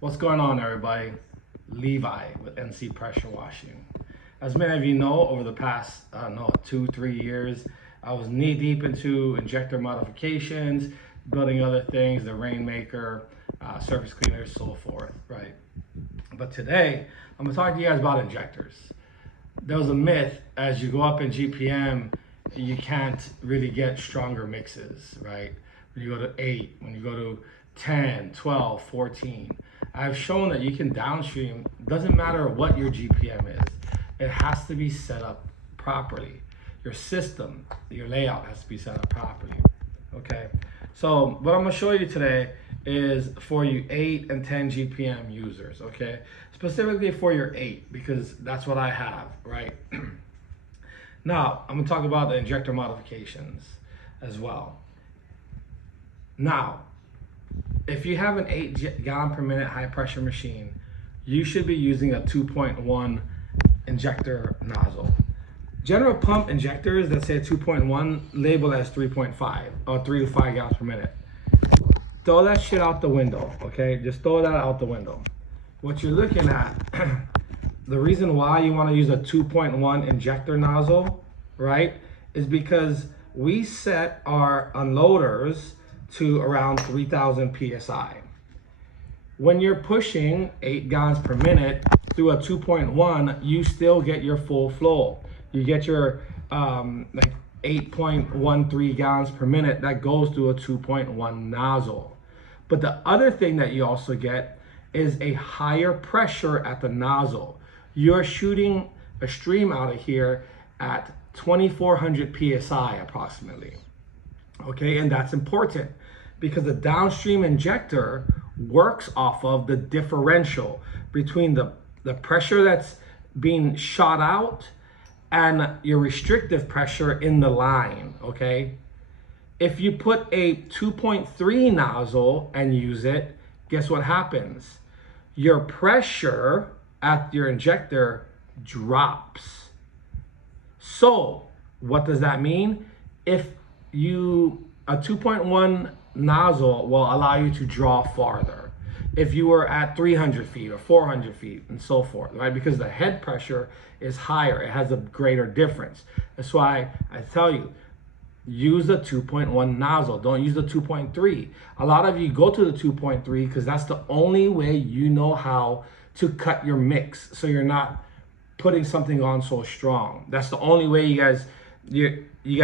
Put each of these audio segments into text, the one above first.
What's going on, everybody? Levi with NC Pressure Washing. As many of you know, over the past, 2-3 years, I was knee deep into injector modifications, building other things, the Rainmaker, surface cleaners, so forth, right? But today, I'm gonna talk to you guys about injectors. There was a myth, as you go up in GPM, you can't really get stronger mixes, right? When you go to 8, when you go to 10, 12, 14. I've shown that you can downstream, doesn't matter what your GPM is, it has to be set up properly. Your system, your layout has to be set up properly, okay? So what I'm gonna show you today is for you 8 and 10 GPM users, okay? Specifically for your 8, because that's what I have, right? Now, I'm gonna talk about the injector modifications as well. Now, if you have an 8 gallon per minute high pressure machine, you should be using a 2.1 injector nozzle. General pump injectors that say 2.1 label as 3.5 or 3 to 5 gallons per minute. Throw that shit out the window, okay? Just throw that out the window. What you're looking at, the reason why you want to use a 2.1 injector nozzle, right, is because we set our unloaders to around 3,000 PSI. When you're pushing 8 gallons per minute through a 2.1, you still get your full flow. You get your like 8.13 gallons per minute that goes through a 2.1 nozzle. But the other thing that you also get is a higher pressure at the nozzle. You're shooting a stream out of here at 2,400 PSI approximately. Okay, and that's important because the downstream injector works off of the differential between the pressure that's being shot out and your restrictive pressure in the line, okay? If you put a 2.3 nozzle and use it, guess what happens? Your pressure at your injector drops. So what does that mean? If a 2.1 nozzle will allow you to draw farther. If you were at 300 feet or 400 feet and so forth, right? Because the head pressure is higher, it has a greater difference. That's why I tell you, use the 2.1 nozzle, don't use the 2.3. A lot of you go to the 2.3 because that's the only way you know how to cut your mix, so you're not putting something on so strong. That's the only way you guys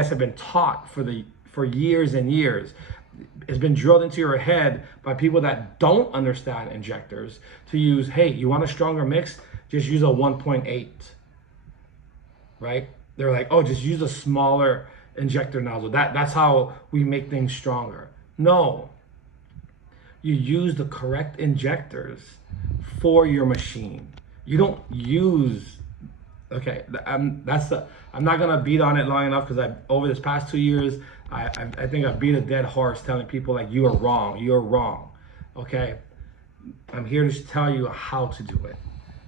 have been taught for years and years. It's been drilled into your head by people that don't understand injectors to use, hey, you want a stronger mix? Just use a 1.8, right? They're like, oh, just use a smaller injector nozzle. That's how we make things stronger. No, you use the correct injectors for your machine. You don't use, okay, I'm not gonna beat on it long enough because over this past 2 years, I think I beat a dead horse telling people like, you're wrong, okay? I'm here to tell you how to do it.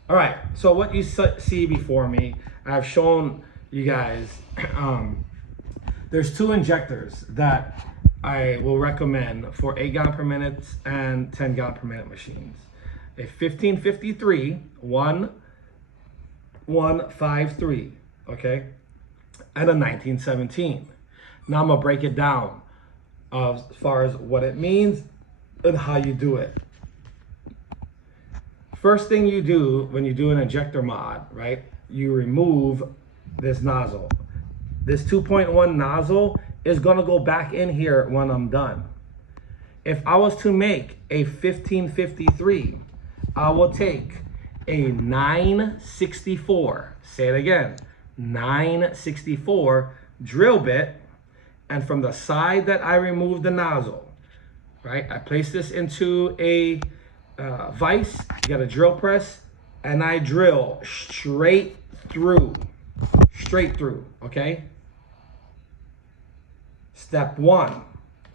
All right, so what you see before me, I've shown you guys, there's 2 injectors that I will recommend for 8 gallon per minute and 10 gallon per minute machines. A 1553, 1153, okay? And a 1917. Now I'm gonna break it down as far as what it means and how you do it. First thing you do when you do an injector mod, right? You remove this nozzle. This 2.1 nozzle is gonna go back in here when I'm done. If I was to make a 1553, I will take a 964, say it again, 964 drill bit, and from the side that I removed the nozzle, right, I place this into a vise, you got a drill press, and I drill straight through, okay? Step 1.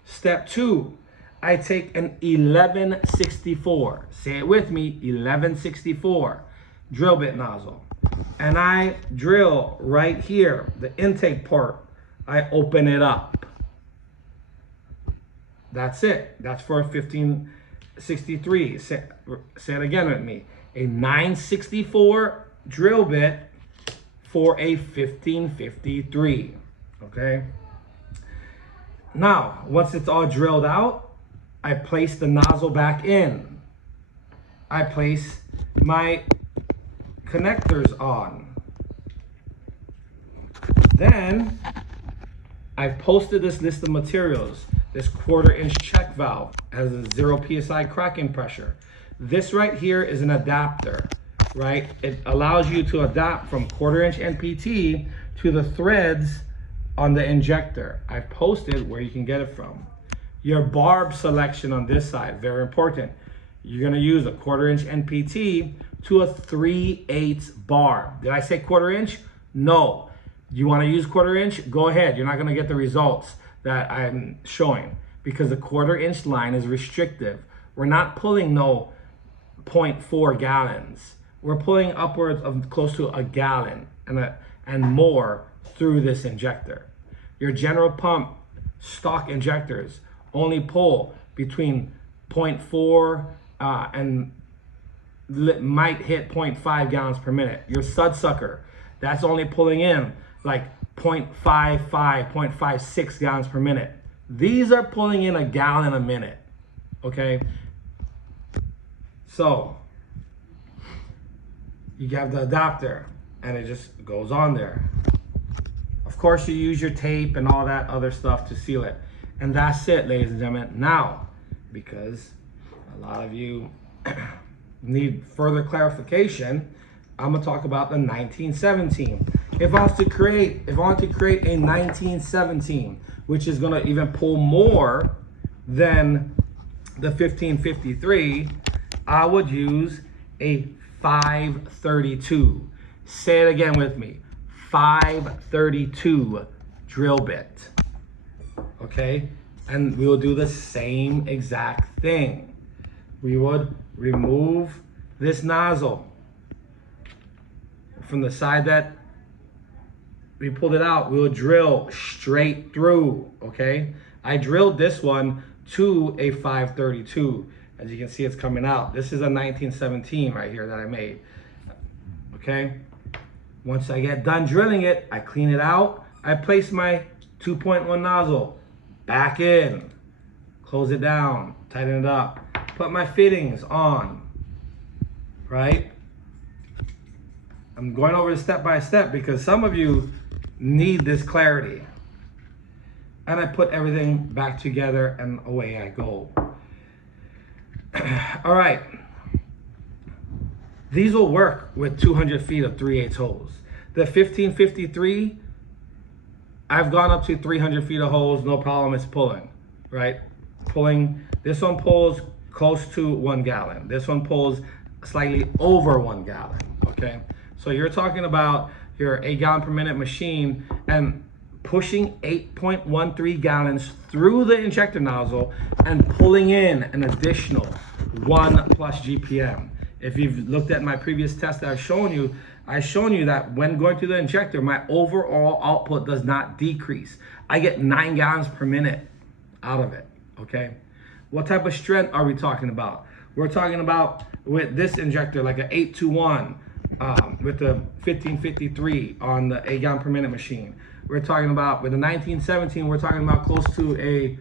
Step 2, I take an 1164, say it with me, 1164 drill bit nozzle, and I drill right here, the intake part. I open it up. That's it. That's for a 15 963. Say it again with me. A 964 drill bit for a 1553. Okay. Now, once it's all drilled out, I place the nozzle back in. I place my connectors on. Then I've posted this list of materials. This 1/4 inch check valve has a 0 psi cracking pressure. This right here is an adapter, right? It allows you to adapt from 1/4 inch NPT to the threads on the injector. I've posted where you can get it from. Your barb selection on this side, very important. You're gonna use a 1/4 inch NPT to a 3/8 barb. Did I say 1/4 inch? No. You wanna use 1/4 inch? Go ahead. You're not gonna get the results that I'm showing because the 1/4 inch line is restrictive. We're not pulling no 0.4 gallons. We're pulling upwards of close to a gallon and more through this injector. Your general pump stock injectors only pull between 0.4 and might hit 0.5 gallons per minute. Your Sudsucker, that's only pulling in like 0.55, 0.56 gallons per minute. These are pulling in a gallon a minute, okay? So, you have the adapter and it just goes on there. Of course, you use your tape and all that other stuff to seal it. And that's it, ladies and gentlemen. Now, because a lot of you need further clarification, I'm gonna talk about the 1917. If I wanted to create a 1917, which is gonna even pull more than the 1553, I would use a 532. Say it again with me. 532 drill bit. Okay? And we will do the same exact thing. We would remove this nozzle from the side that we pulled it out. We will drill straight through. Okay? I drilled this one to a 532. As you can see, it's coming out. This is a 1917 right here that I made. Okay? Once I get done drilling it, I clean it out. I place my 2.1 nozzle back in, close it down, tighten it up, put my fittings on, right? I'm going over this step by step because some of you need this clarity. And I put everything back together and away I go. All right. These will work with 200 feet of 3/8 hose. The 1553, I've gone up to 300 feet of hose, no problem, it's pulling, right? Pulling, this one pulls close to 1 gallon. This one pulls slightly over 1 gallon, okay? So you're talking about your 8 gallon per minute machine and pushing 8.13 gallons through the injector nozzle and pulling in an additional 1+ GPM. If you've looked at my previous test that I've shown you that when going through the injector, my overall output does not decrease. I get 9 gallons per minute out of it, okay? What type of strength are we talking about? We're talking about with this injector, like an 821 with the 1553 on the 8 gallon per minute machine. We're talking about with the 1917, we're talking about close to a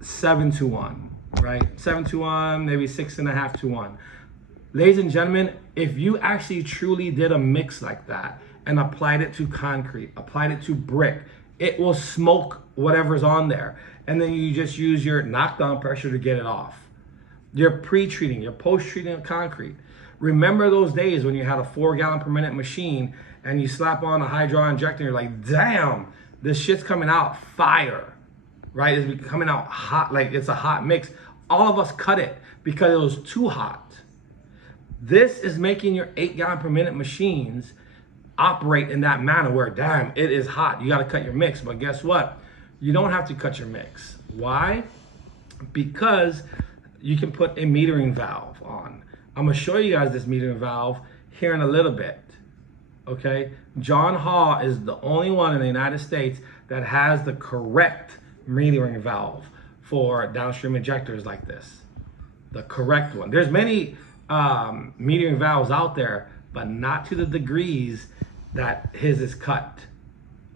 7-to-1. Right? 7-to-1, maybe 6.5-to-1. Ladies and gentlemen, if you actually truly did a mix like that and applied it to concrete, applied it to brick, it will smoke whatever's on there. And then you just use your knockdown pressure to get it off. You're pre-treating, you're post-treating of concrete. Remember those days when you had a 4 gallon per minute machine and you slap on a hydraulic injector and you're like, damn, this shit's coming out fire, right? It's coming out hot, like it's a hot mix. All of us cut it because it was too hot. This is making your 8 gallon per minute machines operate in that manner where, damn, it is hot. You got to cut your mix. But guess what? You don't have to cut your mix. Why? Because you can put a metering valve on. I'm going to show you guys this metering valve here in a little bit. Okay? John Haw is the only one in the United States that has the correct metering valve for downstream injectors like this, the correct one. There's many metering valves out there, but not to the degrees that his is cut,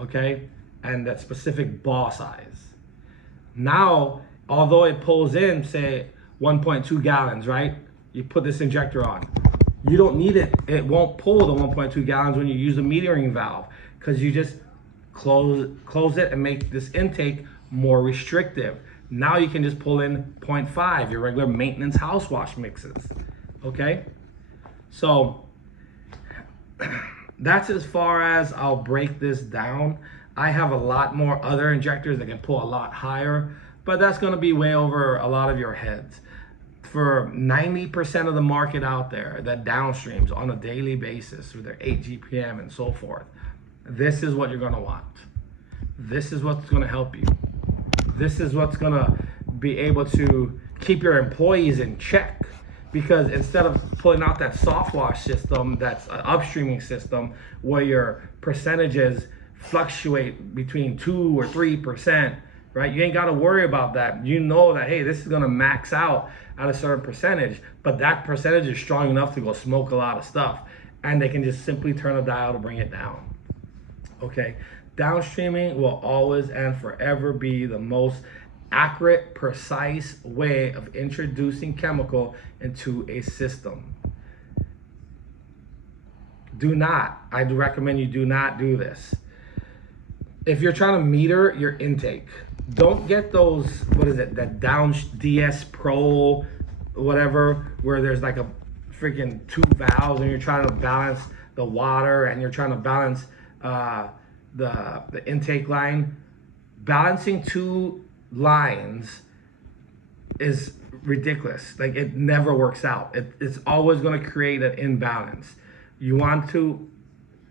okay? And that specific ball size. Now, although it pulls in, say, 1.2 gallons, right? You put this injector on. You don't need it. It won't pull the 1.2 gallons when you use a metering valve, because you just close it and make this intake more restrictive. Now you can just pull in 0.5, your regular maintenance house wash mixes, okay? So that's as far as I'll break this down. I have a lot more other injectors that can pull a lot higher, but that's gonna be way over a lot of your heads. For 90% of the market out there that downstreams on a daily basis with their 8 GPM and so forth, this is what you're gonna want. This is what's gonna help you. This is what's gonna be able to keep your employees in check. Because instead of pulling out that soft wash system, that's an upstreaming system where your percentages fluctuate between 2 or 3%, right? You ain't gotta worry about that. You know that, hey, this is gonna max out at a certain percentage, but that percentage is strong enough to go smoke a lot of stuff, and they can just simply turn a dial to bring it down, okay? Downstreaming will always and forever be the most accurate, precise way of introducing chemical into a system. I do recommend you do not do this. If you're trying to meter your intake, don't get those, what is it, that Down DS Pro, whatever, where there's like a freaking 2 valves and you're trying to balance the water and you're trying to balance the intake line. Balancing 2 lines is ridiculous. Like, it never works out. It's always going to create an imbalance. You want to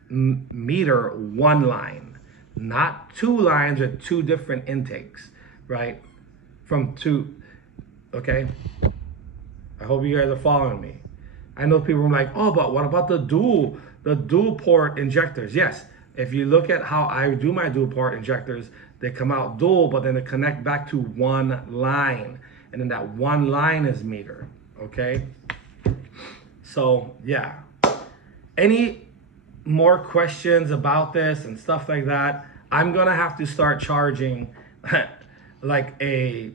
meter 1 line, not 2 lines with 2 different intakes, right? From 2, okay? I hope you guys are following me. I know people are like, oh, but what about the dual port injectors? Yes, if you look at how I do my dual port injectors, they come out dual, but then they connect back to 1 line. And then that 1 line is metered, okay? So, yeah. Any more questions about this and stuff like that, I'm gonna have to start charging like a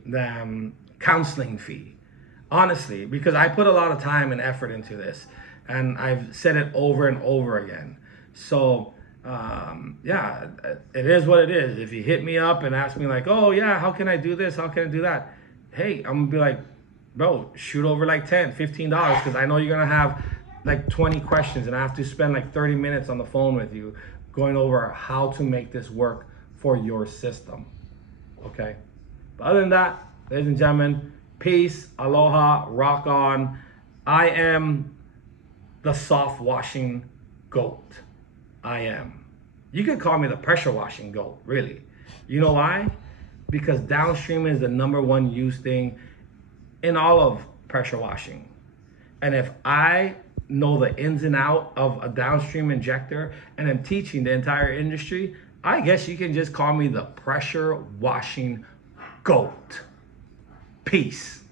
counseling fee, honestly, because I put a lot of time and effort into this, and I've said it over and over again. So yeah, it is what it is. If you hit me up and ask me like, oh yeah, how can I do this, how can I do that, hey, I'm gonna be like, bro, shoot over like $10, $15, because I know you're gonna have like 20 questions and I have to spend like 30 minutes on the phone with you going over how to make this work for your system, okay? But other than that, ladies and gentlemen, peace, aloha, rock on. I am the soft washing GOAT. I am. You could call me the pressure washing GOAT, really. You know why? Because downstream is the #1 used thing in all of pressure washing. And if I know the ins and out of a downstream injector and I'm teaching the entire industry, I guess you can just call me the pressure washing GOAT. Peace.